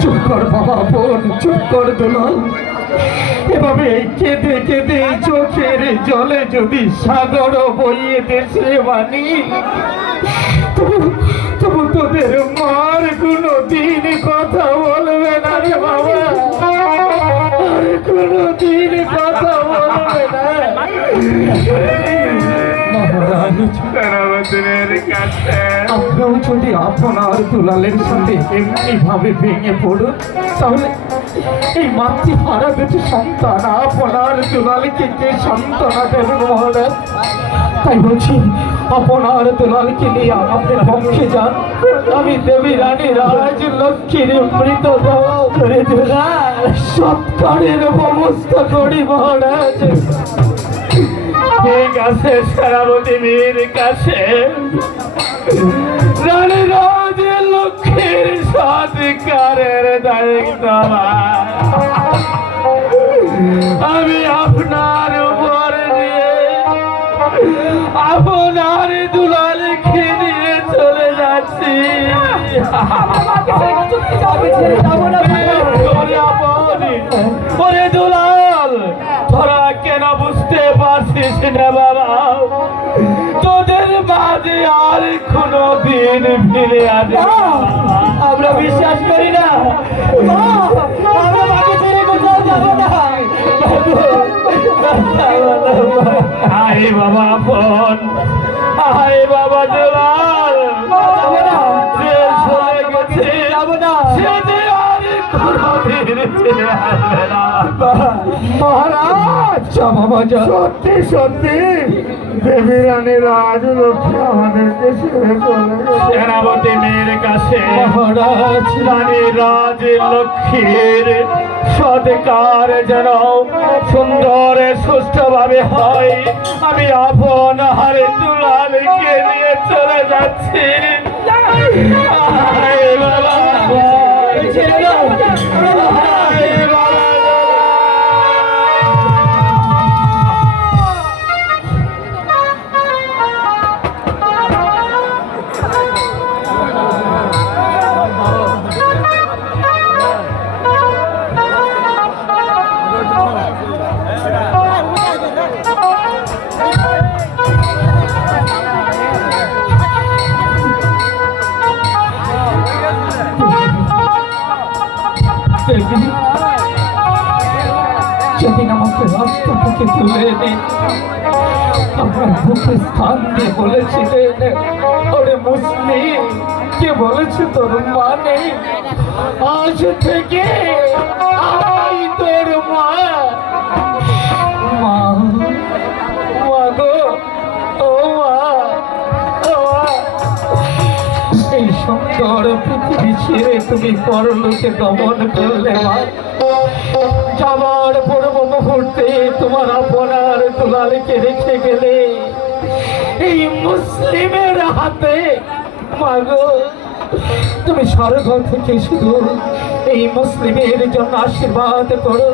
চুপ কর বাবা, বোন চুপ কর দুলাল। এভাবে কেঁদে কেঁদে চোখের জলে যদি সাগর বইয়ে দেশে বানি, তবু তোদের মার কোনো দিন কথা বলবে না রে বাবা, আর কোনো দিন কথা বলবে না। আপনাও যদি আপনার দুলালের সাথে এমনি ভাবে ভেঙে পড়ুন, তাহলে এই মাতৃহারা দুটি সন্তান আপনার দুলালকে কে সান্ত্বনা দেবেন মহারাজ? তাই বলছি, আপনার দুলালকে নিয়ে আমাদের পক্ষে যান। আমি দেবী রানী রাজ লক্ষ্মীর মৃতদেহ করে সৎকারের ব্যবস্থা করি মহারাজ। ঠিক আছে, সেনাপতি মীর কাছে রানী রাজ লক্ষ্মীর সৎকারের দায়িত্ব আমি আপনার উপর দিয়ে আপনার দুলালকে নিয়ে চলে যাচ্ছি। ওরে দুলাল, তোরা কেন বুঝতে পারছিস না বাবা? তোদের মাঝে আর কোনো দিন ফিরে আসবে আমরা বিশ্বাস করি না। আয় বাবা বোন, আয় বাবা দুলাল, যে চলে গেছে সে যে আর কোনদিন ফিরে আসবে না। মহারাজ, সত্যি সত্যি দেবী রানী রাজ লক্ষ্মী আমাদেরকে সেনাপতি মীর কাছে মহারাজ রানী রাজ লক্ষ্মীর সৎকার যেন সুন্দর সুষ্ঠুভাবে হয়, আমি আপন হারে দুলালকে নিয়ে চলে যাচ্ছি। যেদিন আমাকে রাস্তা থেকে তুলে এনে আপনার বুকে স্থান দিয়ে বলেছিলেন, ওরে মুসলিম, কে বলেছে তোর মা নেই? আজ থেকে আমি তোর মা। মা, মা গো, ও মা, ও মা, এই সুন্দর পৃথিবী ছেড়ে তুমি পরলোকে গমন করলে মা। যাবার পূর্ব মুহূর্তে তোমার আপনার দুলালকে রেখে গেলে এই মুসলিমের হাতে। মাগো, তুমি স্বর্গ থেকে শুধু এই মুসলিমের জন্য আশীর্বাদ করো,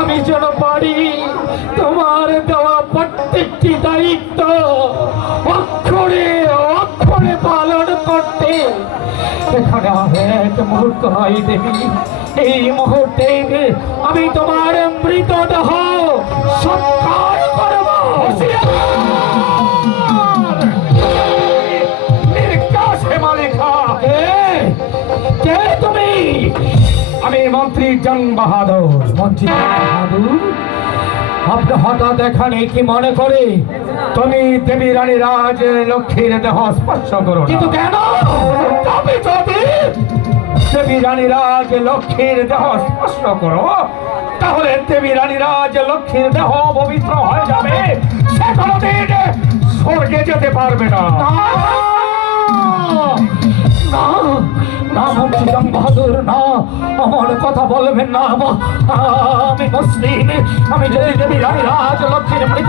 আমি যেন পারি তোমার দেওয়া প্রত্যেকটি দায়িত্ব অক্ষরে অক্ষরে পালন করতে। এখানে এক মুহূর্ত হয় দেবী, এই মুহূর্তে আমি তোমার মৃতদেহ সৎকার করব। কে তুমি? আমি মন্ত্রী জং বাহাদুর। মন্ত্রী বাহাদুর, আপনি হঠাৎ এখানে কি মনে করে তুমি দেবী রানী রাজ লক্ষ্মীর দেহ স্পর্শ করো? কিন্তু কেন? তবে যদি দেবী রানী রাজ লক্ষ্মীর দেহ স্পর্শ করো, তাহলে দেবী রানী রাজ লক্ষ্মীর দেহ পবিত্র হয়ে যাবে, সে কোনোদিন স্বর্গে যেতে পারবে না। না না মন্ত্রী জং বাহাদুর, না, আমার কথা বলবেন না। আমি মুসলিম, আমি যদি দেবী রানী রাজ লক্ষ্মীর মৃত